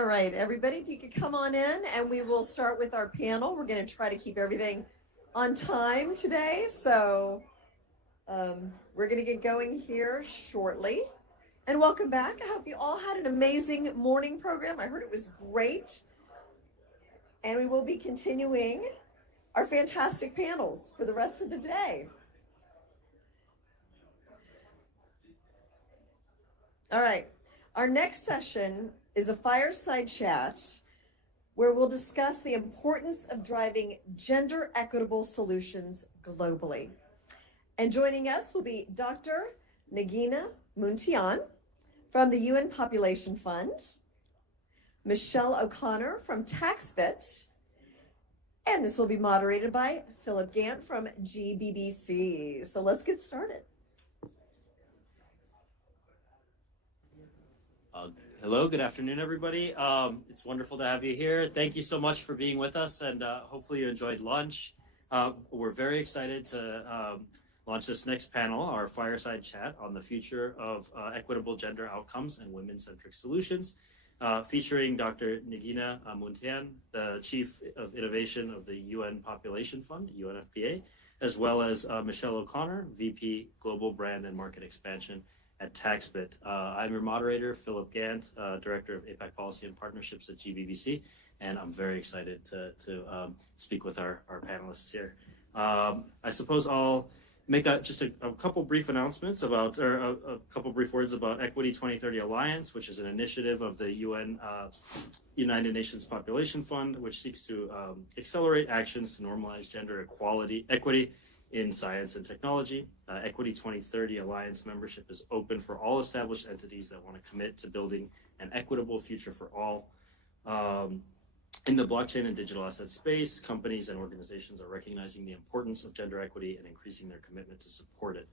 All right, everybody, if you could come on in and we will start with our panel. We're going to try to keep everything on time today. So we're going to get going here shortly. And welcome back. I hope you all had an amazing morning program. I heard it was great. And we will be continuing our fantastic panels for the rest of the day. All right, our next session is a fireside chat where we'll discuss the importance of driving gender equitable solutions globally. And joining us will be Dr. Nigina Muntean from the UN Population Fund, Michelle O'Connor from Taxbit, and this will be moderated by Philip Gant from GBBC. So let's get started. Hello, good afternoon, everybody. It's wonderful to have you here. Thank you so much for being with us, and hopefully you enjoyed lunch. We're very excited to launch this next panel, our fireside chat on the future of equitable gender outcomes and women-centric solutions, featuring Dr. Nigina Muntean, the Chief of Innovation of the UN Population Fund, UNFPA, as well as Michelle O'Connor, VP Global Brand and Market Expansion at Taxbit. I'm your moderator, Philip Gant, Director of APAC Policy and Partnerships at GBBC, and I'm very excited to speak with our panelists here. I suppose I'll make just a couple brief announcements about, or a couple brief words about Equity 2030 Alliance, which is an initiative of the United Nations Population Fund, which seeks to accelerate actions to normalize gender equity in science and technology. Equity 2030 Alliance membership is open for all established entities that want to commit to building an equitable future for all. In the blockchain and digital asset space, companies and organizations are recognizing the importance of gender equity and increasing their commitment to support it.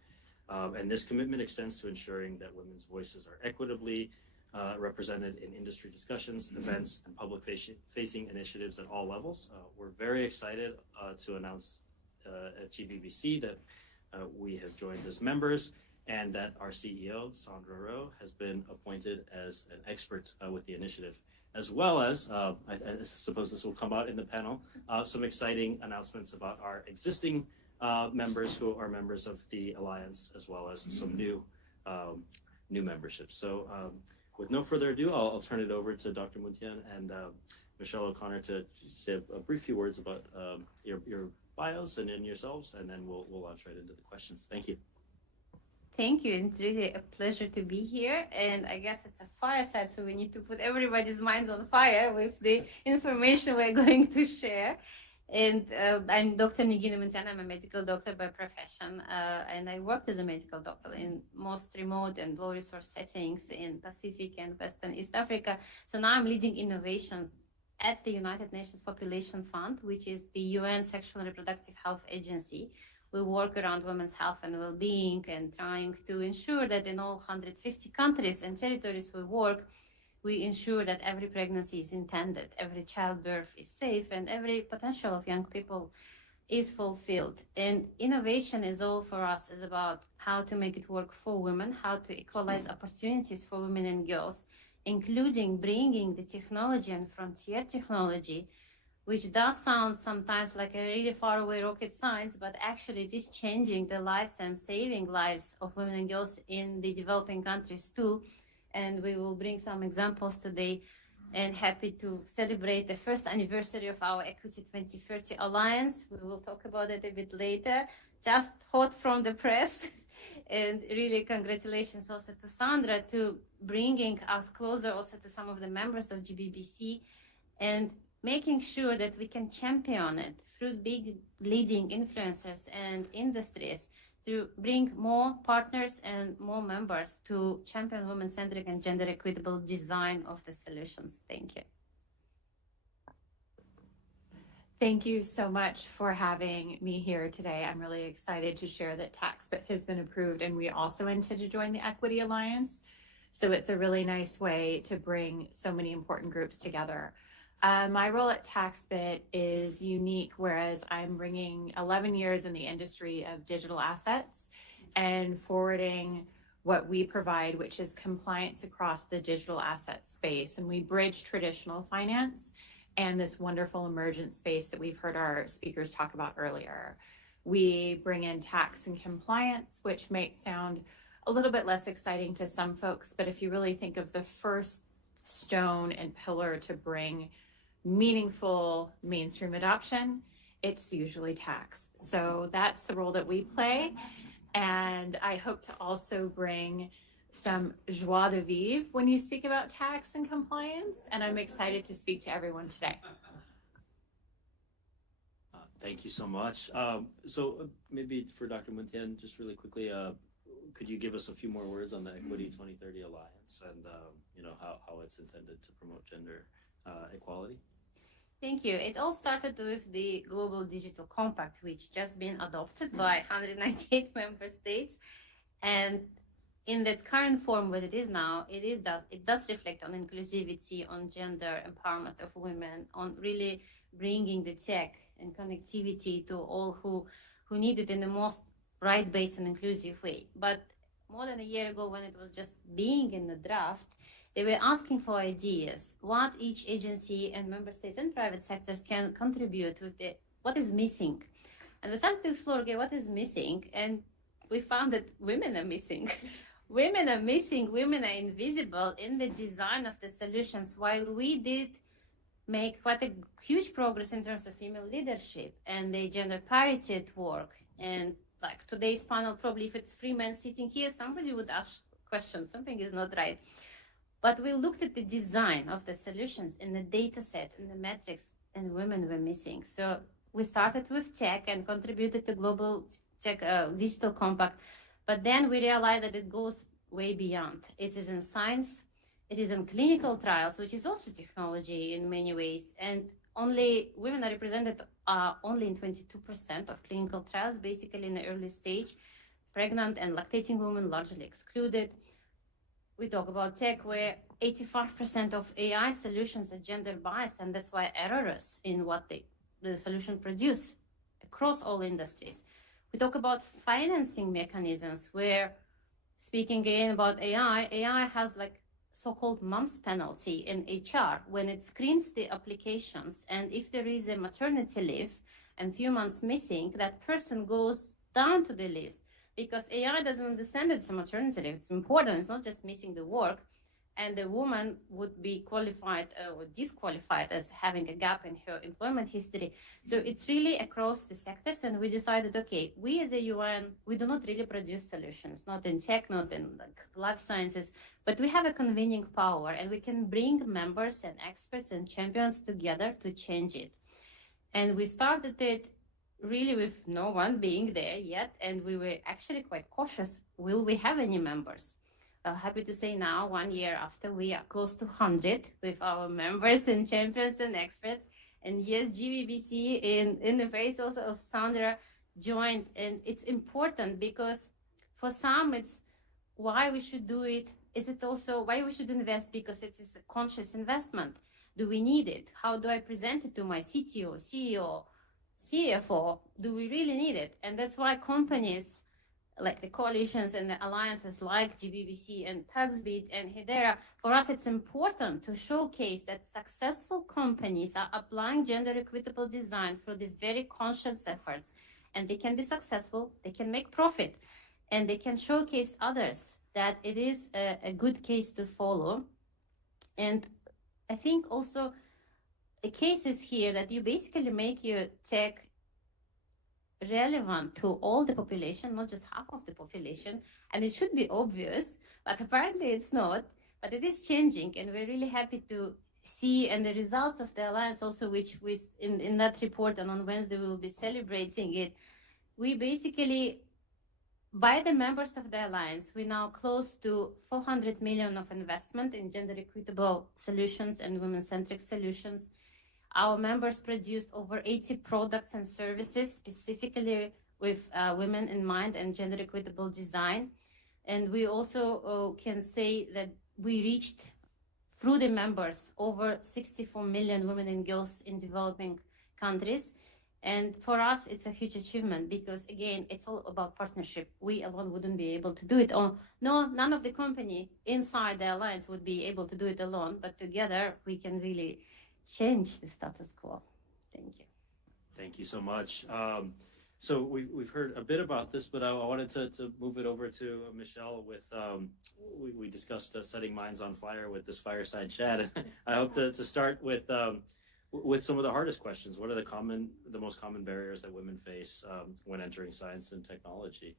And this commitment extends to ensuring that women's voices are equitably represented in industry discussions, events, and public-facing initiatives at all levels. We're very excited to announce at GBBC that we have joined as members, and that our CEO, Sandra Rowe, has been appointed as an expert with the initiative, as well as, I suppose this will come out in the panel, some exciting announcements about our existing members who are members of the Alliance, as well as some new memberships. So with no further ado, I'll turn it over to Dr. Muntean and Michelle O'Connor to say a brief few words about your bios and in yourselves, and then we'll launch right into the questions. Thank you. Thank you. It's really a pleasure to be here. And I guess it's a fireside, so we need to put everybody's minds on fire with the information we're going to share. And I'm Dr. Nigina Muntean. I'm a medical doctor by profession, and I worked as a medical doctor in most remote and low-resource settings in Pacific and Western East Africa. So now I'm leading innovation at the United Nations Population Fund, which is the UN Sexual and Reproductive Health Agency. We work around women's health and well-being and trying to ensure that in all 150 countries and territories we work, we ensure that every pregnancy is intended, every childbirth is safe, and every potential of young people is fulfilled. And innovation is all for us, is about how to make it work for women, how to equalize opportunities for women and girls, including bringing the technology and frontier technology, which does sound sometimes like a really far away rocket science, but actually it is changing the lives and saving lives of women and girls in the developing countries too. And we will bring some examples today, and happy to celebrate the first anniversary of our Equity 2030 Alliance. We will talk about it a bit later, just hot from the press. And really congratulations also to Sandra to bringing us closer also to some of the members of GBBC and making sure that we can champion it through big leading influencers and industries to bring more partners and more members to champion women-centric and gender equitable design of the solutions. Thank you. Thank you so much for having me here today. I'm really excited to share that Taxbit has been approved, and we also intend to join the Equity Alliance. So it's a really nice way to bring so many important groups together. My role at Taxbit is unique, whereas I'm bringing 11 years in the industry of digital assets and forwarding what we provide, which is compliance across the digital asset space. And we bridge traditional finance and this wonderful emergent space that we've heard our speakers talk about earlier. We bring in tax and compliance, which might sound a little bit less exciting to some folks, but if you really think of the first stone and pillar to bring meaningful mainstream adoption, it's usually tax. So that's the role that we play. And I hope to also bring some joie de vivre when you speak about tax and compliance. And I'm excited to speak to everyone today. Thank you so much. So maybe for Dr. Muntean, just really quickly, could you give us a few more words on the Equity 2030 Alliance and how it's intended to promote gender equality? Thank you. It all started with the Global Digital Compact, which just been adopted by 198 member states. And in that current form, what it is now, it does reflect on inclusivity, on gender empowerment of women, on really bringing the tech and connectivity to all who need it in the most right-based and inclusive way. But more than a year ago, when it was just being in the draft, they were asking for ideas, what each agency and member states and private sectors can contribute with what is missing. And we started to explore, okay, what is missing? And we found that women are missing. Women are missing, women are invisible in the design of the solutions, while we did make quite a huge progress in terms of female leadership and the gender parity at work. And like today's panel, probably if it's 3 men sitting here, somebody would ask questions, something is not right. But we looked at the design of the solutions in the data set and the metrics, and women were missing. So we started with tech and contributed to Global Tech Digital Compact. But then we realized that it goes way beyond. It is in science, it is in clinical trials, which is also technology in many ways. And only women are represented only in 22% of clinical trials, basically in the early stage. Pregnant and lactating women largely excluded. We talk about tech where 85% of AI solutions are gender biased, and that's why errors in what the solution produce across all industries. We talk about financing mechanisms where, speaking again about AI has like so-called mum's penalty in HR when it screens the applications, and if there is a maternity leave and few months missing, that person goes down to the list because AI doesn't understand it's a maternity leave. It's important. It's not just missing the work, and the woman would be qualified or disqualified as having a gap in her employment history. So it's really across the sectors, and we decided, okay, we as a UN, we do not really produce solutions, not in tech, not in like life sciences, but we have a convening power, and we can bring members and experts and champions together to change it. And we started it really with no one being there yet, and we were actually quite cautious. Will we have any members? Happy to say now, 1 year after, we are close to 100 with our members and champions and experts. And yes, GBBC in the face also of Sandra joined. And it's important because for some, it's why we should do it. Is it also why we should invest? Because it is a conscious investment. Do we need it? How do I present it to my CTO, CEO, CFO? Do we really need it? And that's why companies like the coalitions and the alliances like GBBC and Taxbit and Hedera, for us it's important to showcase that successful companies are applying gender equitable design through the very conscious efforts, and they can be successful, they can make profit, and they can showcase others that it is a good case to follow. And I think also a case is here that you basically make your tech relevant to all the population, not just half of the population. And it should be obvious, but apparently it's not. But it is changing, and we're really happy to see, and the results of the alliance also, which was in that report, and on Wednesday we will be celebrating it. We basically, by the members of the alliance, we now close to 400 million of investment in gender equitable solutions and women-centric solutions. Our members produced over 80 products and services specifically with women in mind and gender equitable design. And we also can say that we reached, through the members, over 64 million women and girls in developing countries. And for us, it's a huge achievement because, again, it's all about partnership. We alone wouldn't be able to do it. Or no, none of the company inside the alliance would be able to do it alone. But together, we can really change the status quo. Thank you. Thank you so much. So we've heard a bit about this, but I wanted to move it over to Michelle with, we discussed setting minds on fire with this fireside chat. I hope to start with some of the hardest questions. What are the most common barriers that women face when entering science and technology?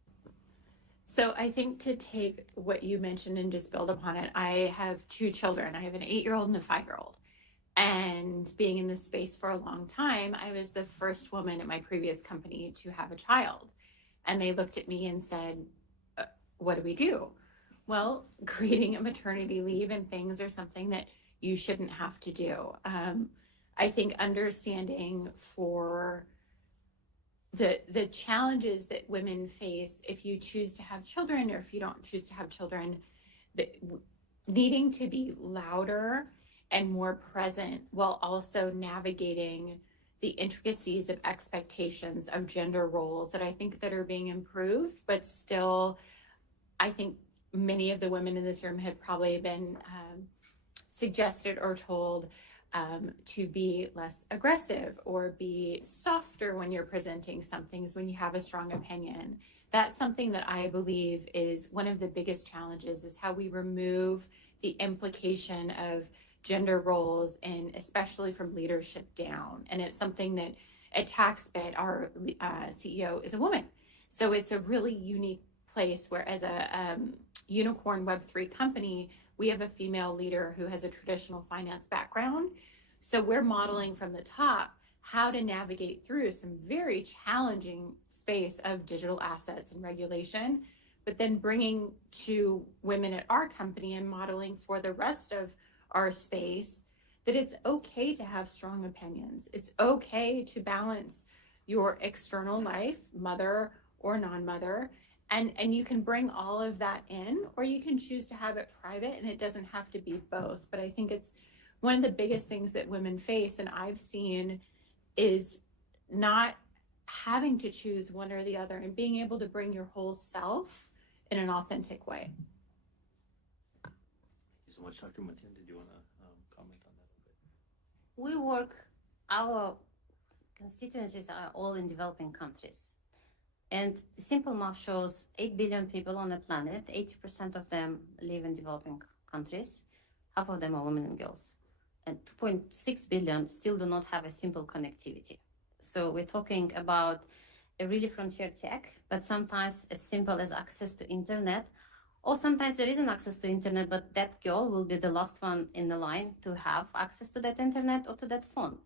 So I think to take what you mentioned and just build upon it, I have two children. I have an 8-year-old and a 5-year-old. And being in this space for a long time, I was the first woman at my previous company to have a child. And they looked at me and said, what do we do? Well, creating a maternity leave and things are something that you shouldn't have to do. I think understanding for the challenges that women face if you choose to have children or if you don't choose to have children, needing to be louder and more present while also navigating the intricacies of expectations of gender roles that I think that are being improved, but still, I think many of the women in this room have probably been suggested or told to be less aggressive or be softer when you're presenting some things, when you have a strong opinion. That's something that I believe is one of the biggest challenges, is how we remove the implication of gender roles, and especially from leadership down. And it's something that at Taxbit, our CEO is a woman. So it's a really unique place where, as a unicorn Web3 company, we have a female leader who has a traditional finance background. So we're modeling from the top how to navigate through some very challenging space of digital assets and regulation, but then bringing to women at our company and modeling for the rest of our space that it's okay to have strong opinions. It's okay to balance your external life, mother or non-mother, and you can bring all of that in, or you can choose to have it private, and it doesn't have to be both. But I think it's one of the biggest things that women face, and I've seen, is not having to choose one or the other and being able to bring your whole self in an authentic way. Thank you so much. Dr. Muntean, did you want to comment on that a bit? Our constituencies are all in developing countries. And simple math shows 8 billion people on the planet, 80% of them live in developing countries, half of them are women and girls. And 2.6 billion still do not have a simple connectivity. So we're talking about a really frontier tech, but sometimes as simple as access to internet, or sometimes there isn't access to internet, but that girl will be the last one in the line to have access to that internet or to that phone.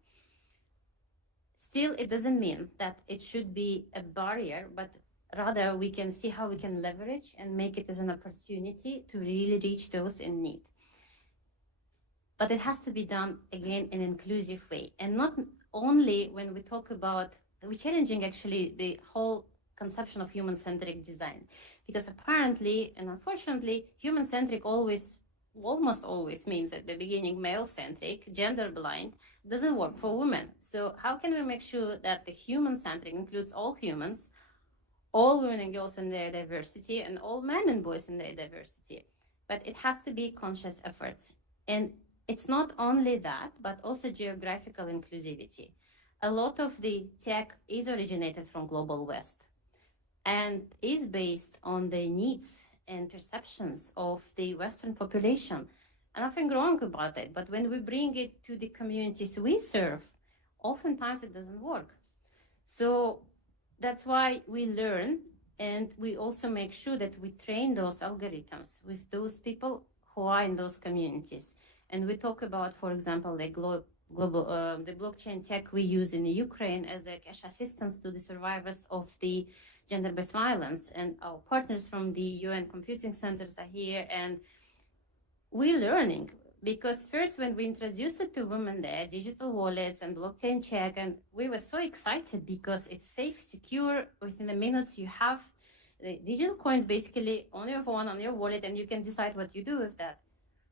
Still, it doesn't mean that it should be a barrier, but rather we can see how we can leverage and make it as an opportunity to really reach those in need. But it has to be done, again, in an inclusive way. And not only when we talk about, we're challenging actually the whole conception of human-centric design. Because apparently, and unfortunately, human-centric almost always means at the beginning male-centric, gender-blind, doesn't work for women. So how can we make sure that the human-centric includes all humans, all women and girls in their diversity, and all men and boys in their diversity? But it has to be conscious efforts. And it's not only that, but also geographical inclusivity. A lot of the tech is originated from Global West and is based on the needs and perceptions of the Western population. And nothing wrong about it, but when we bring it to the communities we serve, oftentimes it doesn't work. So that's why we learn, and we also make sure that we train those algorithms with those people who are in those communities. And we talk about, for example, the the blockchain tech we use in Ukraine as a cash assistance to the survivors of the gender-based violence. And our partners from the UN computing centers are here, and we're learning. Because first, when we introduced it to women there, digital wallets and blockchain check, and we were so excited because it's safe, secure. Within the minutes, you have the digital coins basically on your phone, on your wallet, and you can decide what you do with that.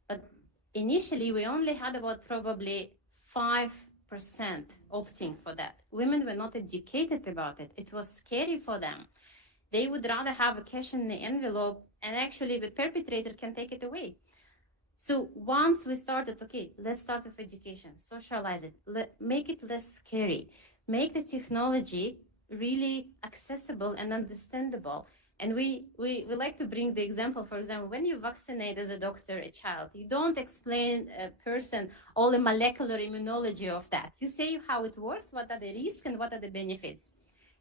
But initially, we only had about probably 5 opting for that. Women were not educated about it. It was scary for them. They would rather have a cash in the envelope, and actually the perpetrator can take it away. So once we started, okay, let's start with education, socialize it, make it less scary, make the technology really accessible and understandable. And we like to bring the example, for example, when you vaccinate as a doctor a child, you don't explain a person all the molecular immunology of that. You say how it works, what are the risks and what are the benefits.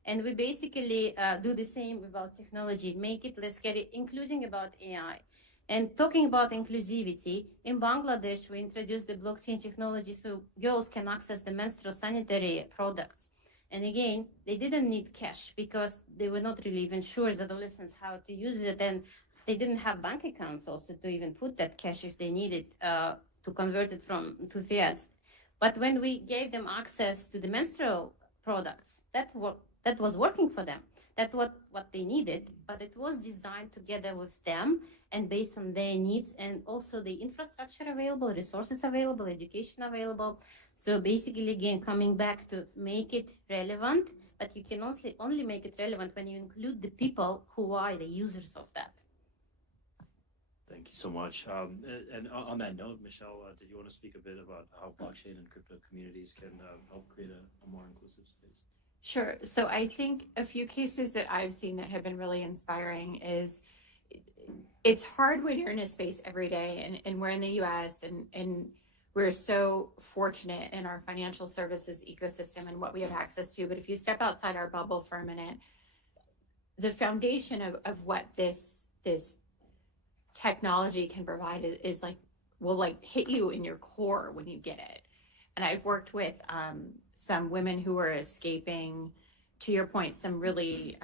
And we basically do the same about technology, make it less scary, including about AI. And talking about inclusivity, in Bangladesh, we introduced the blockchain technology so girls can access the menstrual sanitary products. And again, they didn't need cash because they were not really even sure as adolescents how to use it. And they didn't have bank accounts also to even put that cash if they needed to convert it to fiat. But when we gave them access to the menstrual products, that was working for them. That's what they needed, but it was designed together with them and based on their needs, and also the infrastructure available, resources available, education available. So basically, again, coming back to make it relevant, but you can only make it relevant when you include the people who are the users of that. Thank you so much. And on that note, Michelle, did you want to speak a bit about how blockchain and crypto communities can help create a more inclusive space? Sure. So I think a few cases that I've seen that have been really inspiring is it's hard when you're in a space every day, and we're in the US and we're so fortunate in our financial services ecosystem and what we have access to. But if you step outside our bubble for a minute, the foundation of what this technology can provide is will hit you in your core when you get it. And I've worked with some women who are escaping, to your point, some really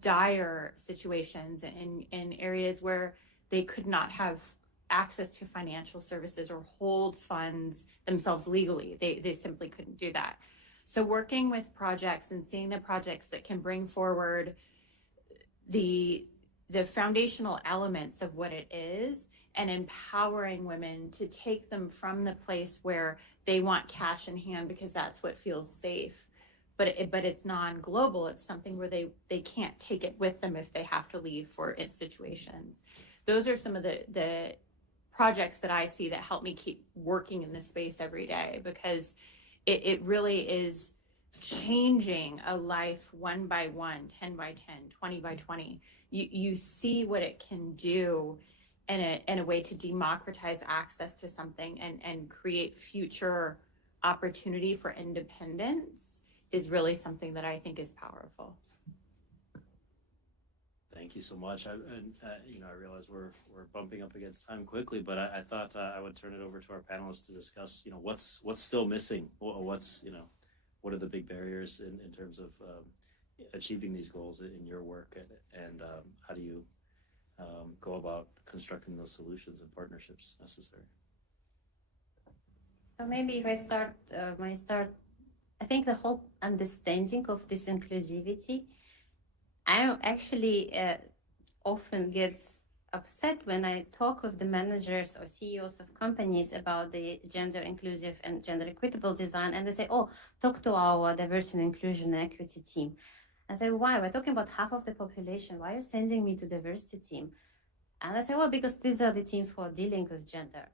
dire situations in areas where they could not have access to financial services or hold funds themselves legally. They simply couldn't do that. So working with projects and seeing the projects that can bring forward the foundational elements of what it is and empowering women to take them from the place where they want cash in hand because that's what feels safe, but it's non-global. It's something where they can't take it with them if they have to leave for situations. Those are some of the projects that I see that help me keep working in this space every day, because it really is changing a life 1 by 1, 10 by 10, 20 by 20. You see what it can do in a way to democratize access to something and create future opportunity for independence is really something that I think is powerful. Thank you so much. I realize we're bumping up against time quickly, but I thought I would turn it over to our panelists to discuss, what's still missing, what are the big barriers in terms of achieving these goals in your work, and how do you go about constructing those solutions and partnerships necessary? So maybe if I start, I think the whole understanding of this inclusivity, I actually often gets upset when I talk with the managers or CEOs of companies about the gender inclusive and gender equitable design, and they say, "Oh, talk to our diversity and inclusion and equity team." I say, "Why? We're talking about half of the population. Why are you sending me to diversity team?" And I say, "Well, because these are the teams who are dealing with gender."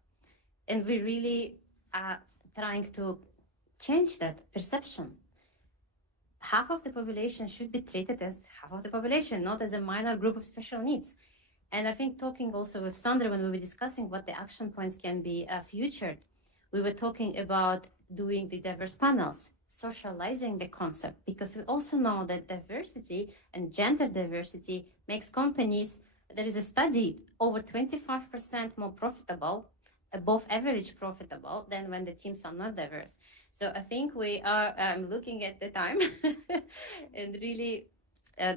And we really are trying to change that perception. Half of the population should be treated as half of the population, not as a minor group of special needs. And I think talking also with Sandra when we were discussing what the action points can be featured, we were talking about doing the diverse panels, socializing the concept, because we also know that diversity and gender diversity makes companies, there is a study, over 25% more profitable, above average profitable than when the teams are not diverse. So I think we are looking at the time and really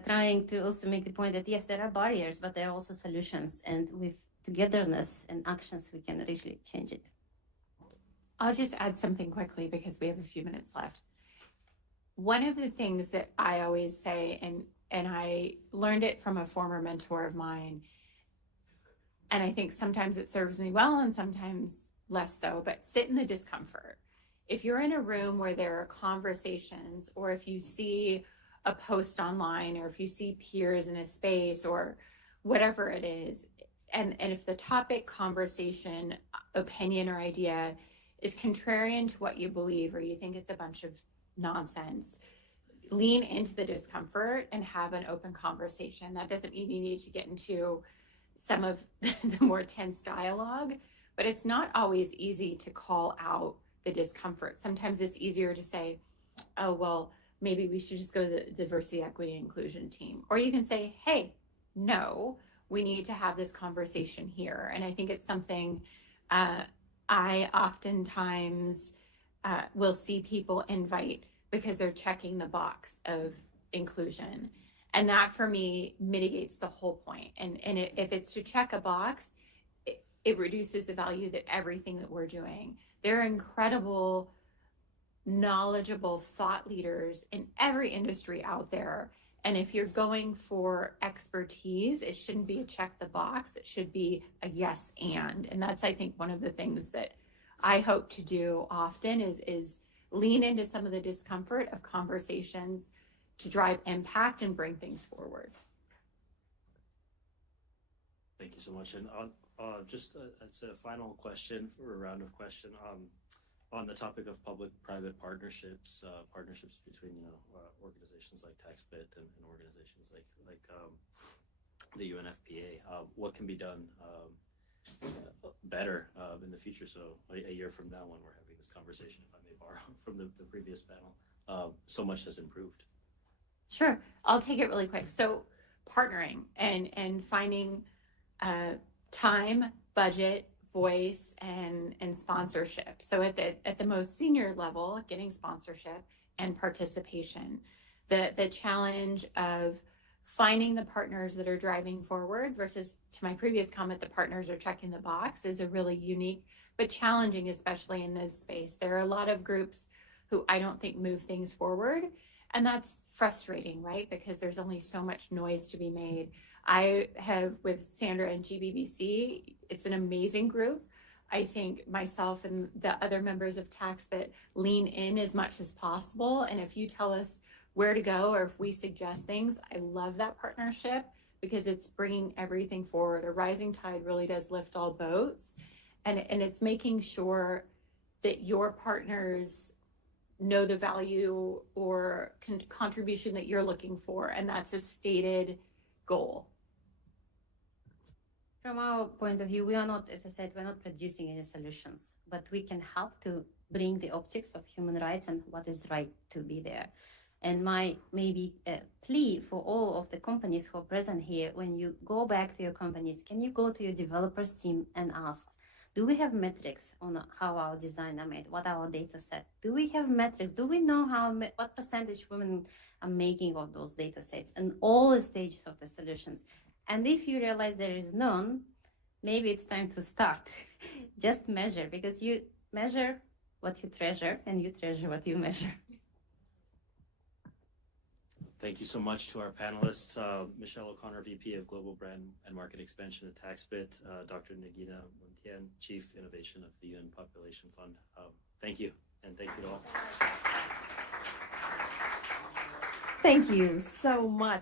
trying to also make the point that yes, there are barriers, but there are also solutions, and with togetherness and actions, we can really change it. I'll just add something quickly because we have a few minutes left. One of the things that I always say, and I learned it from a former mentor of mine, and I think sometimes it serves me well and sometimes less so, but sit in the discomfort. if you're in a room where there are conversations, or if you see a post online, or if you see peers in a space or whatever it is, and if the topic, conversation, opinion, or idea is contrarian to what you believe, or you think it's a bunch of nonsense, lean into the discomfort and have an open conversation. That doesn't mean you need to get into some of the more tense dialogue, but it's not always easy to call out the discomfort. Sometimes it's easier to say, oh, well, maybe we should just go to the diversity, equity, inclusion team. Or you can say, hey, no, we need to have this conversation here. And I think it's something I oftentimes will see people invite because they're checking the box of inclusion. And that for me mitigates the whole point. And if it's to check a box, it reduces the value that everything that we're doing. There are incredible, knowledgeable thought leaders in every industry out there. And if you're going for expertise, it shouldn't be a check the box. It should be a yes and. And that's, I think, one of the things that I hope to do often is lean into some of the discomfort of conversations to drive impact and bring things forward. Thank you so much. And just as a final question, or a round of question, on the topic of public-private partnerships, partnerships between organizations like Taxbit and organizations like the UNFPA, what can be done better in the future? So a year from now, when we're having this conversation, if I may borrow from the previous panel, so much has improved. Sure, I'll take it really quick. So partnering and finding time, budget, voice, and sponsorship. So at the most senior level, getting sponsorship and participation. The challenge of finding the partners that are driving forward versus, to my previous comment, the partners are checking the box, is a really unique but challenging, especially in this space. There are a lot of groups who I don't think move things forward, and that's frustrating, right? Because there's only so much noise to be made. I have, with Sandra and GBBC, it's an amazing group. I think myself and the other members of Taxbit lean in as much as possible. And if you tell us where to go, or if we suggest things, I love that partnership because it's bringing everything forward. A rising tide really does lift all boats. And it's making sure that your partners know the value or contribution that you're looking for. And that's a stated goal. From our point of view, we are not, as I said, we're not producing any solutions, but we can help to bring the optics of human rights and what is right to be there. And my maybe plea for all of the companies who are present here, when you go back to your companies, can you go to your developers team and ask, do we have metrics on how our design are made? What are our data set? Do we have metrics? Do we know what percentage women are making of those data sets and all the stages of the solutions? And if you realize there is none, maybe it's time to start. Just measure, because you measure what you treasure and you treasure what you measure. Thank you so much to our panelists, Michelle O'Connor, VP of Global Brand and Market Expansion at Taxbit, Dr. Nigina Muntean, Chief Innovation of the UN Population Fund. Thank you, and thank you to all. Thank you so much.